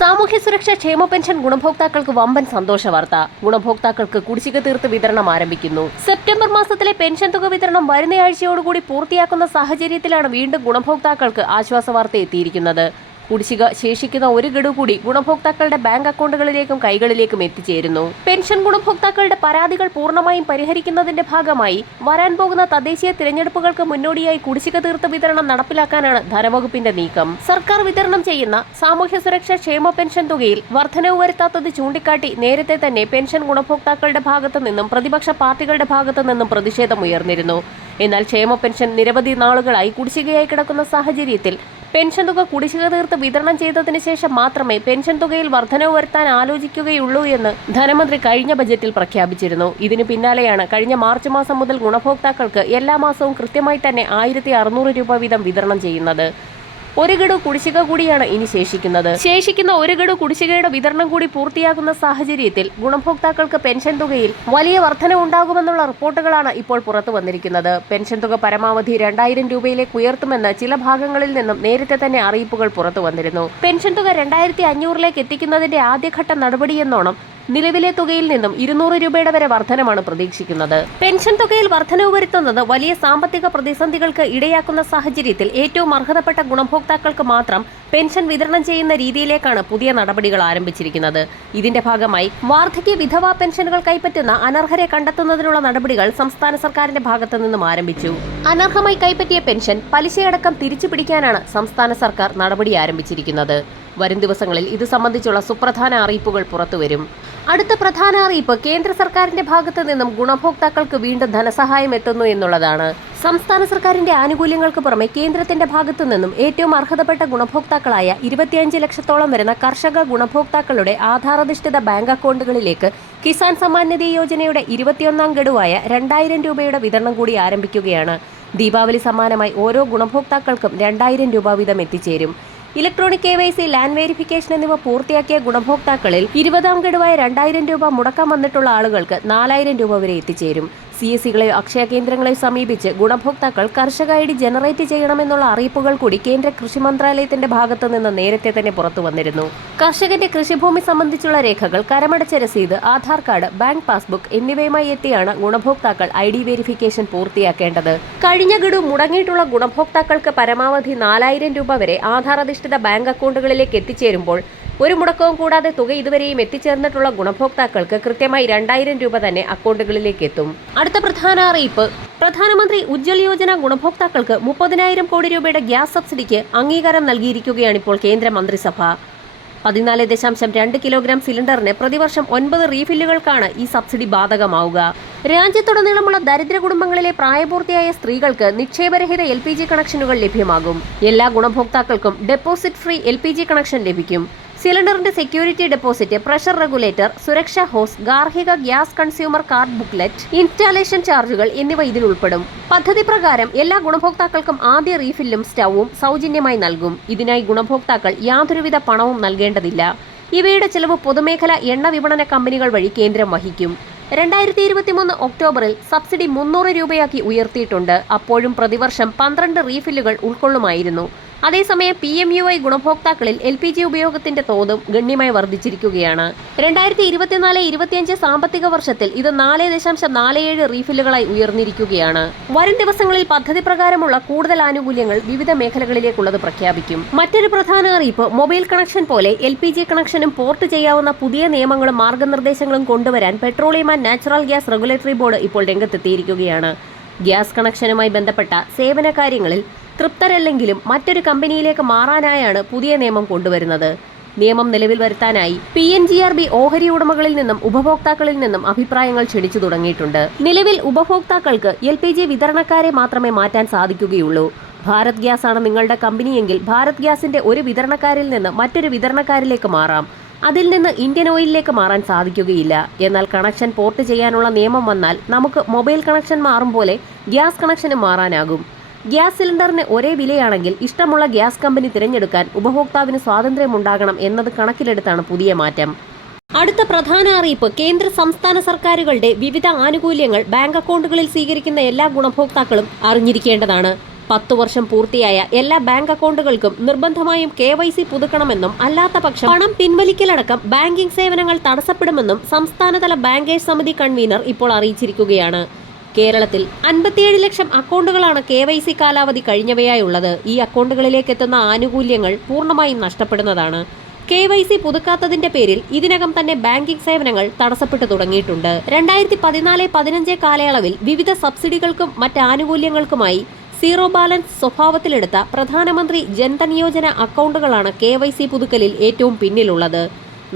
സാമൂഹ്യ സുരക്ഷാ ക്ഷേമ പെൻഷൻ ഗുണഭോക്താക്കൾക്ക് വമ്പൻ സന്തോഷ വാർത്ത. ഗുണഭോക്താക്കൾക്ക് കുടിശ്ശിക തീർത്ത് വിതരണം ആരംഭിക്കുന്നു. സെപ്റ്റംബർ മാസത്തിലെ പെൻഷൻ തുക വിതരണം വരുന്നയാഴ്ചയോടുകൂടി പൂർത്തിയാക്കുന്ന സാഹചര്യത്തിലാണ് വീണ്ടും ഗുണഭോക്താക്കൾക്ക് ആശ്വാസ വാർത്ത എത്തിയിരിക്കുന്നത്. കുടിശ്ശിക ശേഷിക്കുന്ന ഒരു ഗഡു കൂടി ഗുണഭോക്താക്കളുടെ ബാങ്ക് അക്കൗണ്ടുകളിലേക്കും കൈകളിലേക്കും എത്തിച്ചേരുന്നു. പെൻഷൻ ഗുണഭോക്താക്കളുടെ പരാതികൾ പൂർണമായും പരിഹരിക്കുന്നതിന്റെ ഭാഗമായി വരാൻ പോകുന്ന തദ്ദേശീയ തിരഞ്ഞെടുപ്പുകൾക്ക് മുന്നോടിയായി കുടിശ്ശിക തീർത്ത വിതരണം നടപ്പിലാക്കാനാണ് ധനവകുപ്പിന്റെ നീക്കം. സർക്കാർ വിതരണം ചെയ്യുന്ന സാമൂഹ്യ സുരക്ഷാ ക്ഷേമ പെൻഷൻ തുകയിൽ വർധനവ് വരുത്താത്തത് ചൂണ്ടിക്കാട്ടി നേരത്തെ തന്നെ പെൻഷൻ ഗുണഭോക്താക്കളുടെ ഭാഗത്തു നിന്നും പ്രതിപക്ഷ പാർട്ടികളുടെ ഭാഗത്തു നിന്നും പ്രതിഷേധമുയർന്നിരുന്നു എന്നാൽ ക്ഷേമ പെൻഷൻ നിരവധി നാളുകളായി കുടിശ്ശികയായി കിടക്കുന്ന സാഹചര്യത്തിൽ പെൻഷൻ തുക കുടിശ്ശിക തീർത്ത് വിതരണം ചെയ്തതിന് ശേഷം മാത്രമേ പെൻഷൻ തുകയിൽ വർധനവ് വരുത്താൻ ആലോചിക്കുകയുള്ളൂ എന്ന് ധനമന്ത്രി കഴിഞ്ഞ ബജറ്റിൽ പ്രഖ്യാപിച്ചിരുന്നു. ഇതിനു പിന്നാലെയാണ് കഴിഞ്ഞ മാർച്ച് മാസം മുതൽ ഗുണഭോക്താക്കൾക്ക് എല്ലാ മാസവും കൃത്യമായി തന്നെ ആയിരത്തി രൂപ വീതം വിതരണം ചെയ്യുന്നത്. ഒരു ഗഡു കുടിശ്ശിക കൂടിയാണ് ഇനി ശേഷിക്കുന്നത്. ശേഷിക്കുന്ന ഒരു ഗഡു കുടിശ്ശികയുടെ വിതരണം കൂടി പൂർത്തിയാകുന്ന സാഹചര്യത്തിൽ ഗുണഭോക്താക്കൾക്ക് പെൻഷൻ തുകയിൽ വലിയ വർധന ഉണ്ടാകുമെന്നുള്ള റിപ്പോർട്ടുകളാണ് ഇപ്പോൾ പുറത്തു വന്നിരിക്കുന്നത്. പെൻഷൻ തുക പരമാവധി രണ്ടായിരം രൂപയിലേക്ക് ഉയർത്തുമെന്ന് ചില ഭാഗങ്ങളിൽ നിന്നും നേരത്തെ തന്നെ അറിയിപ്പുകൾ പുറത്തു വന്നിരുന്നു. പെൻഷൻ തുക രണ്ടായിരത്തി അഞ്ഞൂറിലേക്ക് എത്തിക്കുന്നതിന്റെ ആദ്യഘട്ട നടപടിയെന്നോണം നിലവിലെ തുകയിൽ നിന്നും ഇരുന്നൂറ് രൂപയുടെ വരെ വർധനമാണ് പ്രതീക്ഷിക്കുന്നത്. പെൻഷൻ തുകയിൽ വർധനവ് വരുത്തുന്നത് വലിയ സാമ്പത്തിക പ്രതിസന്ധികൾക്ക് ഇടയാക്കുന്ന സാഹചര്യത്തിൽ ഏറ്റവും അർഹതപ്പെട്ട ഗുണഭോക്താക്കൾക്ക് മാത്രം പെൻഷൻ വിതരണം ചെയ്യുന്ന രീതിയിലേക്കാണ് പുതിയ നടപടികൾ ആരംഭിച്ചിരിക്കുന്നത്. ഇതിന്റെ ഭാഗമായി വാർദ്ധക്യ വിധവാ പെൻഷനുകൾ കൈപ്പറ്റുന്ന അനർഹരെ കണ്ടെത്തുന്നതിനുള്ള നടപടികൾ സംസ്ഥാന സർക്കാരിന്റെ ഭാഗത്തു നിന്നും ആരംഭിച്ചു. അനർഹമായി കൈപ്പറ്റിയ പെൻഷൻ പലിശയടക്കം തിരിച്ചു പിടിക്കാനാണ് സംസ്ഥാന സർക്കാർ നടപടി ആരംഭിച്ചിരിക്കുന്നത്. വരും ദിവസങ്ങളിൽ ഇത് സംബന്ധിച്ചുള്ള സുപ്രധാന അറിയിപ്പുകൾ പുറത്തുവരും. അടുത്ത പ്രധാന അറിയിപ്പ് കേന്ദ്ര സർക്കാരിന്റെ ഭാഗത്തു നിന്നും ഗുണഭോക്താക്കൾക്ക് വീണ്ടും ധനസഹായം എത്തുന്നു എന്നുള്ളതാണ്. സംസ്ഥാന സർക്കാരിന്റെ ആനുകൂല്യങ്ങൾക്ക് പുറമെ കേന്ദ്രത്തിന്റെ ഭാഗത്തു നിന്നും ഏറ്റവും അർഹതപ്പെട്ട ഗുണഭോക്താക്കളായ ഇരുപത്തിയഞ്ച് ലക്ഷത്തോളം വരുന്ന കർഷക ഗുണഭോക്താക്കളുടെ ആധാരധിഷ്ഠിത ബാങ്ക് അക്കൗണ്ടുകളിലേക്ക് കിസാൻ സമ്മാൻ നിധി യോജനയുടെ ഇരുപത്തിയൊന്നാം ഗഡുവായ രണ്ടായിരം രൂപയുടെ വിതരണം കൂടി ആരംഭിക്കുകയാണ്. ദീപാവലി സമ്മാനമായി ഓരോ ഗുണഭോക്താക്കൾക്കും രണ്ടായിരം രൂപ വീതം എത്തിച്ചേരും. Electronic K Y C land verification എന്നിവ പൂർത്തിയാക്കിയ ഗുണഭോക്താക്കളിൽ ഇരുപതാം ഗഡുവായ രണ്ടായിരം രൂപ മുടക്കം വന്നിട്ടുള്ള ആളുകൾക്ക് നാലായിരം രൂപ വരെ എത്തിച്ചേരും. സി എസ് സികളെയോ അക്ഷയ കേന്ദ്രങ്ങളെയോ സമീപിച്ച് ഗുണഭോക്താക്കൾ കർഷക ഐ ഡി ജനറേറ്റ് ചെയ്യണമെന്നുള്ള അറിയിപ്പുകൾ കൂടി കേന്ദ്ര കൃഷി മന്ത്രാലയത്തിന്റെ ഭാഗത്തു നിന്ന് നേരത്തെ തന്നെ പുറത്തു വന്നിരുന്നു. കർഷകന്റെ കൃഷിഭൂമി സംബന്ധിച്ചുള്ള രേഖകൾ കരമടച്ച രസീത് ആധാർ കാർഡ് ബാങ്ക് പാസ്ബുക്ക് എന്നിവയുമായി എത്തിയാണ് ഗുണഭോക്താക്കൾ ഐ ഡി വെരിഫിക്കേഷൻ പൂർത്തിയാക്കേണ്ടത്. കഴിഞ്ഞ ഗഡു മുടങ്ങിയിട്ടുള്ള ഗുണഭോക്താക്കൾക്ക് പരമാവധി നാലായിരം രൂപ വരെ ആധാർ അധിഷ്ഠിത ബാങ്ക് അക്കൗണ്ടുകളിലേക്ക് എത്തിച്ചേരുമ്പോൾ ഒരു മുടക്കവും കൂടാതെ തുക ഇതുവരെയും എത്തിച്ചേർന്നിട്ടുള്ള ഗുണഭോക്താക്കൾക്ക് കൃത്യമായി രണ്ടായിരം രൂപ തന്നെ അക്കൗണ്ടുകളിലേക്ക് എത്തും. അടുത്ത പ്രധാന അറിയിപ്പ്. പ്രധാനമന്ത്രി ഉജ്ജ്വൽ യോജന ഗുണഭോക്താക്കൾക്ക് മുപ്പതിനായിരം കോടി രൂപയുടെ ഗ്യാസ് സബ്സിഡിക്ക് അംഗീകാരം നൽകിയിരിക്കുകയാണിപ്പോൾ കേന്ദ്ര മന്ത്രിസഭ. പതിനാല് ദശാംശം രണ്ട് കിലോഗ്രാം സിലിണ്ടറിന് പ്രതിവർഷം ഒൻപത് റീഫില്ലുകൾക്കാണ് ഈ സബ്സിഡി ബാധകമാവുക. രാജ്യത്തുടനീളമുള്ള ദരിദ്ര കുടുംബങ്ങളിലെ പ്രായപൂർത്തിയായ സ്ത്രീകൾക്ക് നിക്ഷേപരഹിത എൽ കണക്ഷനുകൾ ലഭ്യമാകും. എല്ലാ ഗുണഭോക്താക്കൾക്കും ഡെപ്പോസിറ്റ് ഫ്രീ എൽ കണക്ഷൻ ലഭിക്കും. സിലിണ്ടറിന്റെ സെക്യൂരിറ്റി ഡെപ്പോസിറ്റ് പ്രഷർ റെഗുലേറ്റർ സുരക്ഷാ ഹോസ് ഗാർഹിക gas consumer card booklet installation ചാർജുകൾ എന്നിവ ഇതിൽ ഉൾപ്പെടും. പദ്ധതി പ്രകാരം എല്ലാ ഗുണഭോക്താക്കൾക്കും ആദ്യ റീഫില്ലും സ്റ്റൗവും സൗജന്യമായി നൽകും. ഇതിനായി ഗുണഭോക്താക്കൾ യാതൊരുവിധ പണവും നൽകേണ്ടതില്ല. ഇവയുടെ ചെലവ് പൊതുമേഖല എണ്ണ വിപണന കമ്പനികൾ വഴി കേന്ദ്രം വഹിക്കും. രണ്ടായിരത്തി ഇരുപത്തിമൂന്ന് ഒക്ടോബറിൽ സബ്സിഡി മുന്നൂറ് രൂപയാക്കി ഉയർത്തിയിട്ടുണ്ട്. അപ്പോഴും പ്രതിവർഷം പന്ത്രണ്ട് റീഫില്ലുകൾ ഉൾക്കൊള്ളുമായിരുന്നു. അതേസമയം പി എം യു ഐ ഗുണഭോക്താക്കളിൽ എൽ പി ജി ഉപയോഗത്തിന്റെ തോതും ഗണ്യമായി വർദ്ധിച്ചിരിക്കുകയാണ്. രണ്ടായിരത്തി ഇരുപത്തിനാല് ഇരുപത്തിയഞ്ച് സാമ്പത്തിക വർഷത്തിൽ ഇത് നാല് ദശാംശം നാല് ഏഴ് റീഫില്ലുകളായി ഉയർന്നിരിക്കുകയാണ്. വരും ദിവസങ്ങളിൽ പദ്ധതി പ്രകാരമുള്ള കൂടുതൽ ആനുകൂല്യങ്ങൾ വിവിധ മേഖലകളിലേക്കുള്ളത് പ്രഖ്യാപിക്കും. മറ്റൊരു പ്രധാന അറിയിപ്പ് മൊബൈൽ കണക്ഷൻ പോലെ എൽ പി ജി കണക്ഷനും പോർട്ട് ചെയ്യാവുന്ന പുതിയ നിയമങ്ങളും മാർഗനിർദ്ദേശങ്ങളും കൊണ്ടുവരാൻ petroleum and natural gas regulatory board ഇപ്പോൾ രംഗത്തെത്തിയിരിക്കുകയാണ്. ഗ്യാസ് കണക്ഷനുമായി ബന്ധപ്പെട്ട സേവന കാര്യങ്ങളിൽ തൃപ്തരല്ലെങ്കിലും മറ്റൊരു കമ്പനിയിലേക്ക് മാറാനായാണ് പുതിയ നിയമം കൊണ്ടുവരുന്നത്. നിയമം നിലവിൽ വരുത്താനായി P N G R B ഓഹരി ഉടമകളിൽ നിന്നും ഉപഭോക്താക്കളിൽ നിന്നും അഭിപ്രായങ്ങൾ ക്ഷണിച്ചു തുടങ്ങിയിട്ടുണ്ട്. നിലവിൽ ഉപഭോക്താക്കൾക്ക് എൽ പി ജി വിതരണക്കാരെ മാത്രമേ മാറ്റാൻ സാധിക്കുകയുള്ളൂ. ഭാരത് ഗ്യാസ് ആണ് നിങ്ങളുടെ കമ്പനിയെങ്കിൽ ഭാരത് ഗ്യാസിന്റെ ഒരു വിതരണക്കാരിൽ നിന്ന് മറ്റൊരു വിതരണക്കാരിലേക്ക് മാറാം. അതിൽ നിന്ന് ഇന്ത്യൻ ഓയിലിലേക്ക് മാറാൻ സാധിക്കുകയില്ല. എന്നാൽ കണക്ഷൻ പോർട്ട് ചെയ്യാനുള്ള നിയമം വന്നാൽ നമുക്ക് മൊബൈൽ കണക്ഷൻ മാറും പോലെ ഗ്യാസ് കണക്ഷനും മാറാനാകും. ഗ്യാസ് സിലിണ്ടറിന് ഒരേ വിലയാണെങ്കിൽ ഇഷ്ടമുള്ള ഗ്യാസ് കമ്പനി തിരഞ്ഞെടുക്കാൻ ഉപഭോക്താവിന് സ്വാതന്ത്ര്യമുണ്ടാകണം എന്നത് കണക്കിലെടുത്താണ് പുതിയ മാറ്റം. അടുത്ത പ്രധാന അറിയിപ്പ് കേന്ദ്ര സംസ്ഥാന സർക്കാരുകളുടെ വിവിധ ആനുകൂല്യങ്ങൾ ബാങ്ക് അക്കൗണ്ടുകളിൽ സ്വീകരിക്കുന്ന എല്ലാ ഗുണഭോക്താക്കളും അറിഞ്ഞിരിക്കേണ്ടതാണ്. പത്തു വർഷം പൂർത്തിയായ എല്ലാ ബാങ്ക് അക്കൗണ്ടുകൾക്കും നിർബന്ധമായും കെ വൈ സി പുതുക്കണമെന്നും അല്ലാത്ത പക്ഷം പണം പിൻവലിക്കലടക്കം ബാങ്കിംഗ് സേവനങ്ങൾ തടസ്സപ്പെടുമെന്നും സംസ്ഥാനതല ബാങ്കേഴ്സ് സമിതി കൺവീനർ ഇപ്പോൾ അറിയിച്ചിരിക്കുകയാണ്. കേരളത്തിൽ അൻപത്തിയേഴ് ലക്ഷം അക്കൗണ്ടുകളാണ് കെ വൈ സി കാലാവധി കഴിഞ്ഞവയായുള്ളത്. ഈ അക്കൗണ്ടുകളിലേക്ക് എത്തുന്ന ആനുകൂല്യങ്ങൾ പൂർണമായും നഷ്ടപ്പെടുന്നതാണ്. കെ വൈ സി പുതുക്കാത്തതിന്റെ പേരിൽ ഇതിനകം തന്നെ ബാങ്കിംഗ് സേവനങ്ങൾ തടസ്സപ്പെട്ടു തുടങ്ങിയിട്ടുണ്ട്. രണ്ടായിരത്തി പതിനാല് പതിനഞ്ച് കാലയളവിൽ വിവിധ സബ്സിഡികൾക്കും മറ്റ് ആനുകൂല്യങ്ങൾക്കുമായി സീറോ ബാലൻസ് സ്വഭാവത്തിലെടുത്ത പ്രധാനമന്ത്രി ജൻധൻ യോജന അക്കൗണ്ടുകളാണ് കെ വൈ സി പുതുക്കലിൽ ഏറ്റവും പിന്നിലുള്ളത്.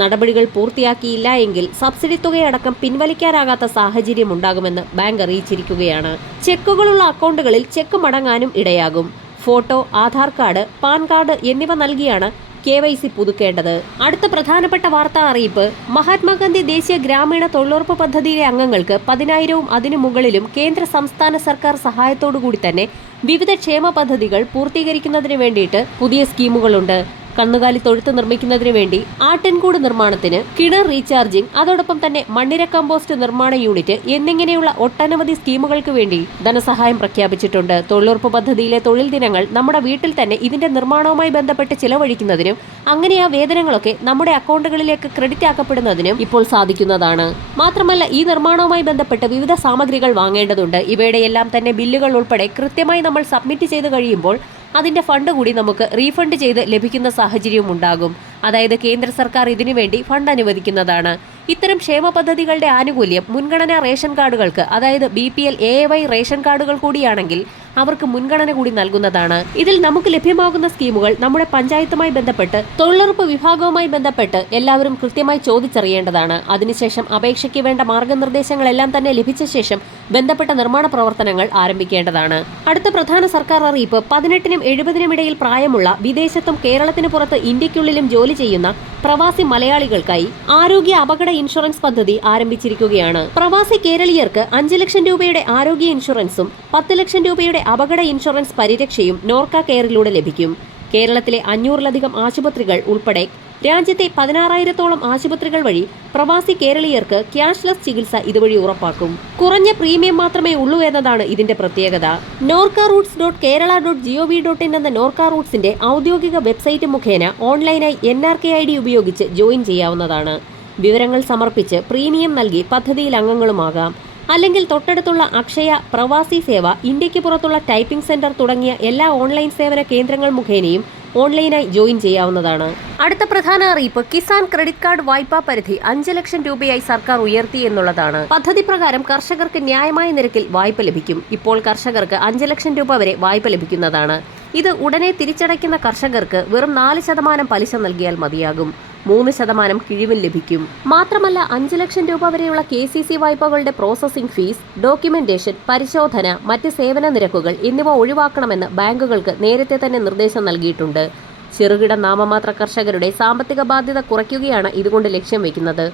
നടപടികൾ പൂർത്തിയാക്കിയില്ല എങ്കിൽ സബ്സിഡി തുകയടക്കം പിൻവലിക്കാനാകാത്ത സാഹചര്യം ഉണ്ടാകുമെന്ന് ബാങ്ക് അറിയിച്ചിരിക്കുകയാണ്. ചെക്കുകളുള്ള അക്കൗണ്ടുകളിൽ ചെക്ക് മടങ്ങാനും ഇടയാകും. Photo Aadhaar card PAN card എന്നിവ നൽകിയാണ് കെ വൈ സി പുതുക്കേണ്ടത്. അടുത്ത പ്രധാനപ്പെട്ട വാർത്താ അറിയിപ്പ് മഹാത്മാഗാന്ധി ദേശീയ ഗ്രാമീണ തൊഴിലുറപ്പ് പദ്ധതിയിലെ അംഗങ്ങൾക്ക് പതിനായിരവും അതിനു മുകളിലും കേന്ദ്ര സംസ്ഥാന സർക്കാർ സഹായത്തോടുകൂടി തന്നെ വിവിധ ക്ഷേമ പദ്ധതികൾ പൂർത്തീകരിക്കുന്നതിന് വേണ്ടിയിട്ട് പുതിയ സ്കീമുകളുണ്ട്. കന്നുകാലി തൊഴുത്ത് നിർമ്മിക്കുന്നതിന് വേണ്ടി ആട്ടിൻകൂട് നിർമ്മാണത്തിന് കിണർ റീചാർജിംഗ് അതോടൊപ്പം തന്നെ മണ്ണിര കമ്പോസ്റ്റ് നിർമ്മാണ യൂണിറ്റ് എന്നിങ്ങനെയുള്ള ഒട്ടനവധി സ്കീമുകൾക്ക് വേണ്ടി ധനസഹായം പ്രഖ്യാപിച്ചിട്ടുണ്ട്. തൊഴിലുറപ്പ് പദ്ധതിയിലെ തൊഴിൽ ദിനങ്ങൾ നമ്മുടെ വീട്ടിൽ തന്നെ ഇതിന്റെ നിർമ്മാണവുമായി ബന്ധപ്പെട്ട് ചിലവഴിക്കുന്നതിനും അങ്ങനെ ആ വേതനങ്ങളൊക്കെ നമ്മുടെ അക്കൗണ്ടുകളിലേക്ക് ക്രെഡിറ്റ് ആക്കപ്പെടുന്നതിനും ഇപ്പോൾ സാധിക്കുന്നതാണ്. മാത്രമല്ല ഈ നിർമ്മാണവുമായി ബന്ധപ്പെട്ട് വിവിധ സാമഗ്രികൾ വാങ്ങേണ്ടതുണ്ട്. ഇവയുടെ എല്ലാം തന്നെ ബില്ലുകൾ ഉൾപ്പെടെ കൃത്യമായി നമ്മൾ സബ്മിറ്റ് ചെയ്ത് കഴിയുമ്പോൾ അതിന്റെ ഫണ്ട് കൂടി നമുക്ക് റീഫണ്ട് ചെയ്ത് ലഭിക്കുന്ന സാഹചര്യവും ഉണ്ടാകും. അതായത് കേന്ദ്ര സർക്കാർ ഇതിനുവേണ്ടി ഫണ്ട് അനുവദിക്കുന്നതാണ്. ഇത്തരം ക്ഷേമ പദ്ധതികളുടെ ആനുകൂല്യം മുൻഗണനാ റേഷൻ കാർഡുകൾക്ക് അതായത് B P L A Y ration കാർഡുകൾ കൂടിയാണെങ്കിൽ അവർക്ക് മുൻഗണന കൂടി നൽകുന്നതാണ്. ഇതിൽ നമുക്ക് ലഭ്യമാകുന്ന സ്കീമുകൾ നമ്മുടെ പഞ്ചായത്തുമായി ബന്ധപ്പെട്ട് തൊഴിലുറപ്പ് വിഭാഗവുമായി ബന്ധപ്പെട്ട് എല്ലാവരും കൃത്യമായി ചോദിച്ചറിയേണ്ടതാണ്. അതിനുശേഷം അപേക്ഷയ്ക്ക് വേണ്ട മാർഗനിർദ്ദേശങ്ങളെല്ലാം തന്നെ ലഭിച്ച ശേഷം ബന്ധപ്പെട്ട നിർമ്മാണ പ്രവർത്തനങ്ങൾ ആരംഭിക്കേണ്ടതാണ്. അടുത്ത പ്രധാന സർക്കാർ അറിയിപ്പ് പതിനെട്ടിനും എഴുപതിനും ഇടയിൽ പ്രായമുള്ള വിദേശത്തും കേരളത്തിന് പുറത്ത് ഇന്ത്യക്കുള്ളിലും ജോലി ചെയ്യുന്ന പ്രവാസി മലയാളികൾക്കായി ആരോഗ്യ അപകട ഇൻഷുറൻസ് പദ്ധതി ആരംഭിച്ചിരിക്കുകയാണ്. പ്രവാസി കേരളീയർക്ക് അഞ്ച് ലക്ഷം രൂപയുടെ ആരോഗ്യ ഇൻഷുറൻസും പത്ത് ലക്ഷം രൂപയുടെ അപകട ഇൻഷുറൻസ് പരിരക്ഷയും നോർക്ക കെയറിലൂടെ ലഭിക്കും. കേരളത്തിലെ അഞ്ഞൂറിലധികം ആശുപത്രികൾ ഉൾപ്പെടെ രാജ്യത്തെ പതിനാറായിരത്തോളം ആശുപത്രികൾ വഴി പ്രവാസി കേരളീയർക്ക് ക്യാഷ്ലെസ് ചികിത്സ ഇതുവഴി ഉറപ്പാക്കും. കുറഞ്ഞ പ്രീമിയം മാത്രമേ ഉള്ളൂ എന്നതാണ് ഇതിന്റെ പ്രത്യേകത. Norka roots dot Kerala dot G O V dot in എന്ന നോർക്ക റൂട്ട്സിന്റെ ഔദ്യോഗിക വെബ്സൈറ്റ് മുഖേന ഓൺലൈനായി N R K I D ഉപയോഗിച്ച് ജോയിൻ ചെയ്യാവുന്നതാണ്. വിവരങ്ങൾ സമർപ്പിച്ച് പ്രീമിയം നൽകി പദ്ധതിയിൽ അംഗങ്ങളുമാകാം. അല്ലെങ്കിൽ തൊട്ടടുത്തുള്ള അക്ഷയ പ്രവാസി സേവ ഇന്ത്യയ്ക്ക് പുറത്തുള്ള ടൈപ്പിംഗ് സെന്റർ തുടങ്ങിയ എല്ലാ ഓൺലൈൻ സേവന കേന്ദ്രങ്ങൾ മുഖേനയും ഓൺലൈനായി ജോയിൻ ചെയ്യാവുന്നതാണ്. അടുത്ത പ്രധാന അറിയിപ്പ് കിസാൻ ക്രെഡിറ്റ് കാർഡ് വായ്പാ പരിധി അഞ്ച് ലക്ഷം രൂപയായി സർക്കാർ ഉയർത്തി എന്നുള്ളതാണ്. പദ്ധതി പ്രകാരം കർഷകർക്ക് ന്യായമായ നിരക്കിൽ വായ്പ ലഭിക്കും. ഇപ്പോൾ കർഷകർക്ക് അഞ്ച് ലക്ഷം രൂപ വരെ വായ്പ ലഭിക്കുന്നതാണ്. ഇത് ഉടനെ തിരിച്ചടയ്ക്കുന്ന കർഷകർക്ക് വെറും നാല് ശതമാനം പലിശ നൽകിയാൽ മതിയാകും. മൂന്ന് ശതമാനം കിഴിവും ലഭിക്കും. മാത്രമല്ല അഞ്ച് ലക്ഷം രൂപ വരെയുള്ള കെ സി സി വായ്പകളുടെ പ്രോസസ്സിംഗ് ഫീസ് ഡോക്യുമെന്റേഷൻ പരിശോധന മറ്റ് സേവന നിരക്കുകൾ എന്നിവ ഒഴിവാക്കണമെന്ന് ബാങ്കുകൾക്ക് നേരത്തെ തന്നെ നിർദ്ദേശം നൽകിയിട്ടുണ്ട്. ചെറുകിട നാമമാത്ര കർഷകരുടെ സാമ്പത്തിക ബാധ്യത കുറയ്ക്കുകയാണ് ഇതുകൊണ്ട് ലക്ഷ്യം വെക്കുന്നത്.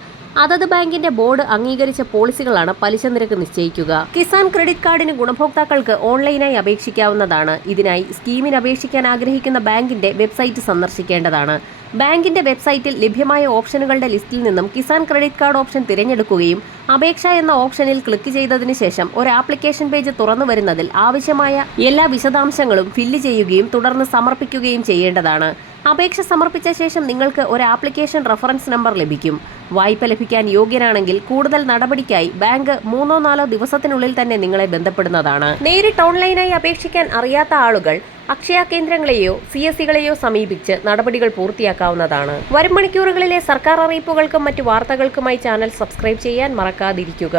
അതത് ബാങ്കിന്റെ ബോർഡ് അംഗീകരിച്ച പോളിസികളാണ് പലിശ നിരക്ക് നിശ്ചയിക്കുക. കിസാൻ ക്രെഡിറ്റ് കാർഡിന് ഗുണഭോക്താക്കൾക്ക് ഓൺലൈനായി അപേക്ഷിക്കാവുന്നതാണ്. ഇതിനായി സ്കീമിന് അപേക്ഷിക്കാൻ ആഗ്രഹിക്കുന്ന ബാങ്കിന്റെ വെബ്സൈറ്റ് സന്ദർശിക്കേണ്ടതാണ്. ബാങ്കിന്റെ വെബ്സൈറ്റിൽ ലഭ്യമായ ഓപ്ഷനുകളുടെ ലിസ്റ്റിൽ നിന്നും കിസാൻ ക്രെഡിറ്റ് കാർഡ് ഓപ്ഷൻ തിരഞ്ഞെടുക്കുകയും അപേക്ഷ എന്ന ഓപ്ഷനിൽ ക്ലിക്ക് ചെയ്തതിനു ശേഷം ഒരു ആപ്ലിക്കേഷൻ പേജ് തുറന്നു വരുന്നതിൽ ആവശ്യമായ എല്ലാ വിശദാംശങ്ങളും ഫില്ല് ചെയ്യുകയും തുടർന്ന് സമർപ്പിക്കുകയും ചെയ്യേണ്ടതാണ്. അപേക്ഷ സമർപ്പിച്ച ശേഷം നിങ്ങൾക്ക് ഒരു ആപ്ലിക്കേഷൻ റഫറൻസ് നമ്പർ ലഭിക്കും. വായ്പ ലഭിക്കാൻ യോഗ്യനാണെങ്കിൽ കൂടുതൽ നടപടിക്കായി ബാങ്ക് മൂന്നോ നാലോ ദിവസത്തിനുള്ളിൽ തന്നെ നിങ്ങളെ ബന്ധപ്പെടുന്നതാണ്. നേരിട്ട് ഓൺലൈനായി അപേക്ഷിക്കാൻ അറിയാത്ത ആളുകൾ അക്ഷയ കേന്ദ്രങ്ങളെയോ സി എസ് സികളെയോ സമീപിച്ച് നടപടികൾ പൂർത്തിയാക്കാവുന്നതാണ്. വരും മണിക്കൂറുകളിലെ സർക്കാർ അറിയിപ്പുകൾക്കും മറ്റു വാർത്തകൾക്കുമായി ചാനൽ സബ്സ്ക്രൈബ് ചെയ്യാൻ മറക്കാതിരിക്കുക.